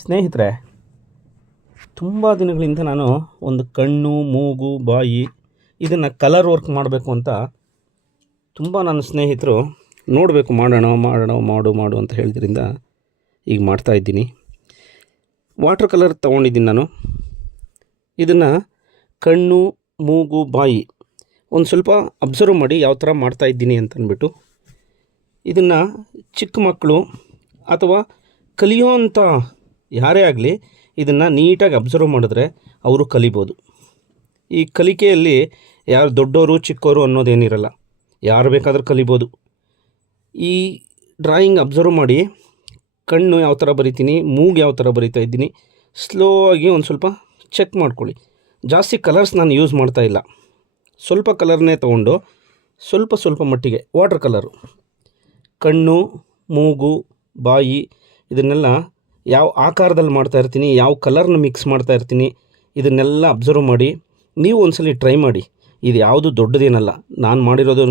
ಸ್ನೇಹಿತರೆ, ತುಂಬ ದಿನಗಳಿಂದ ನಾನು ಒಂದು ಕಣ್ಣು, ಮೂಗು, ಬಾಯಿ ಇದನ್ನು ಕಲರ್ ವರ್ಕ್ ಮಾಡಬೇಕು ಅಂತ ತುಂಬ ನನ್ನ ಸ್ನೇಹಿತರು ನೋಡಬೇಕು ಮಾಡು ಅಂತ ಹೇಳಿದ್ರಿಂದ ಈಗ ಮಾಡ್ತಾಯಿದ್ದೀನಿ. ವಾಟರ್ ಕಲರ್ ತೊಗೊಂಡಿದ್ದೀನಿ ನಾನು. ಇದನ್ನು ಕಣ್ಣು, ಮೂಗು, ಬಾಯಿ ಒಂದು ಸ್ವಲ್ಪ ಅಬ್ಸರ್ವ್ ಮಾಡಿ ಯಾವ ಥರ ಮಾಡ್ತಾಯಿದ್ದೀನಿ ಅಂತಂದ್ಬಿಟ್ಟು. ಇದನ್ನು ಚಿಕ್ಕ ಮಕ್ಕಳು ಅಥವಾ ಕಲಿಯೋವಂಥ ಯಾರೇ ಆಗಲಿ ಇದನ್ನು ನೀಟಾಗಿ ಅಬ್ಸರ್ವ್ ಮಾಡಿದ್ರೆ ಅವರು ಕಲಿಬೋದು. ಈ ಕಲಿಕೆಯಲ್ಲಿ ಯಾರು ದೊಡ್ಡವರು ಚಿಕ್ಕವರು ಅನ್ನೋದೇನಿರಲ್ಲ, ಯಾರು ಬೇಕಾದರೂ ಕಲಿಬೋದು. ಈ ಡ್ರಾಯಿಂಗ್ ಅಬ್ಸರ್ವ್ ಮಾಡಿ ಕಣ್ಣು ಯಾವ ಥರ ಬರಿತೀನಿ, ಮೂಗು ಯಾವ ಥರ ಬರಿತಾ ಇದ್ದೀನಿ, ಸ್ಲೋ ಆಗಿ ಒಂದು ಸ್ವಲ್ಪ ಚೆಕ್ ಮಾಡ್ಕೊಳ್ಳಿ. ಜಾಸ್ತಿ ಕಲರ್ಸ್ ನಾನು ಯೂಸ್ ಮಾಡ್ತಾಯಿಲ್ಲ, ಸ್ವಲ್ಪ ಕಲರ್ನೇ ತೊಗೊಂಡು ಸ್ವಲ್ಪ ಮಟ್ಟಿಗೆ ವಾಟರ್ ಕಲರು, ಕಣ್ಣು, ಮೂಗು, ಬಾಯಿ ಇದನ್ನೆಲ್ಲ ಯಾವ ಆಕಾರದಲ್ಲಿ ಮಾಡ್ತಾಯಿರ್ತೀನಿ, ಯಾವ ಕಲರ್ನ ಮಿಕ್ಸ್ ಮಾಡ್ತಾಯಿರ್ತೀನಿ, ಇದನ್ನೆಲ್ಲ ಅಬ್ಸರ್ವ್ ಮಾಡಿ ನೀವು ಒಂದ್ಸಲ ಟ್ರೈ ಮಾಡಿ. ಇದು ಯಾವುದು ದೊಡ್ಡದೇನಲ್ಲ, ನಾನು ಮಾಡಿರೋದು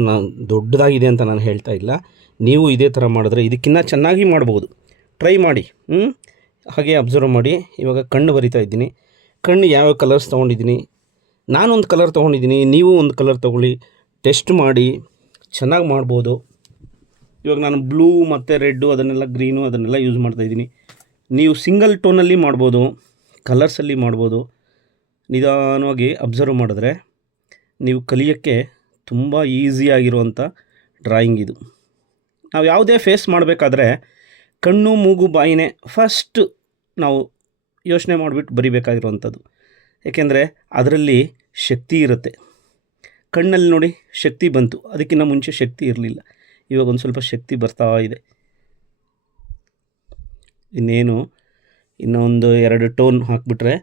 ದೊಡ್ಡದಾಗಿದೆ ಅಂತ ನಾನು ಹೇಳ್ತಾ ಇಲ್ಲ. ನೀವು ಇದೇ ಥರ ಮಾಡಿದ್ರೆ ಇದಕ್ಕಿಂತ ಚೆನ್ನಾಗಿ ಮಾಡ್ಬೋದು. ಟ್ರೈ ಮಾಡಿ. ಹಾಗೆ ಅಬ್ಸರ್ವ್ ಮಾಡಿ. ಇವಾಗ ಕಣ್ಣು ಬರಿತಾ ಇದ್ದೀನಿ. ಕಣ್ಣು ಯಾವ ಕಲರ್ಸ್ ತೊಗೊಂಡಿದ್ದೀನಿ, ನಾನೊಂದು ಕಲರ್ ತೊಗೊಂಡಿದ್ದೀನಿ, ನೀವು ಒಂದು ಕಲರ್ ತೊಗೊಳ್ಳಿ, ಟೆಸ್ಟ್ ಮಾಡಿ ಚೆನ್ನಾಗಿ ಮಾಡ್ಬೋದು. ಇವಾಗ ನಾನು ಬ್ಲೂ ಮತ್ತು ರೆಡ್ಡು ಅದನ್ನೆಲ್ಲ ಗ್ರೀನು ಅದನ್ನೆಲ್ಲ ಯೂಸ್ ಮಾಡ್ತಾಯಿದ್ದೀನಿ. ನೀವು ಸಿಂಗಲ್ ಟೋನಲ್ಲಿ ಮಾಡ್ಬೋದು, ಕಲರ್ಸಲ್ಲಿ ಮಾಡ್ಬೋದು. ನಿಧಾನವಾಗಿ ಅಬ್ಸರ್ವ್ ಮಾಡಿದ್ರೆ ನೀವು ಕಲಿಯೋಕ್ಕೆ ತುಂಬ ಈಸಿಯಾಗಿರುವಂಥ ಡ್ರಾಯಿಂಗ್ ಇದು. ನಾವು ಯಾವುದೇ ಫೇಸ್ ಮಾಡಬೇಕಾದ್ರೆ ಕಣ್ಣು, ಮೂಗು, ಬಾಯಿನೇ ಫಸ್ಟ್ ನಾವು ಯೋಚನೆ ಮಾಡಿಬಿಟ್ಟು ಬರಿಬೇಕಾಗಿರುವಂಥದ್ದು. ಏಕೆಂದರೆ ಅದರಲ್ಲಿ ಶಕ್ತಿ ಇರುತ್ತೆ. ಕಣ್ಣಲ್ಲಿ ನೋಡಿ ಶಕ್ತಿ ಬಂತು, ಅದಕ್ಕಿಂತ ಮುಂಚೆ ಶಕ್ತಿ ಇರಲಿಲ್ಲ. ಇವಾಗ ಒಂದು ಸ್ವಲ್ಪ ಶಕ್ತಿ ಬರ್ತಾ ಇದೆ. ಇನ್ನೊಂದು 2 ಟೋನ್ ಹಾಕಿಬಿಟ್ರೆ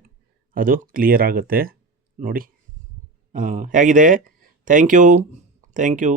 ಅದು ಕ್ಲಿಯರ್ ಆಗುತ್ತೆ ನೋಡಿ. ಹೇಗಿದೆ? Thank you.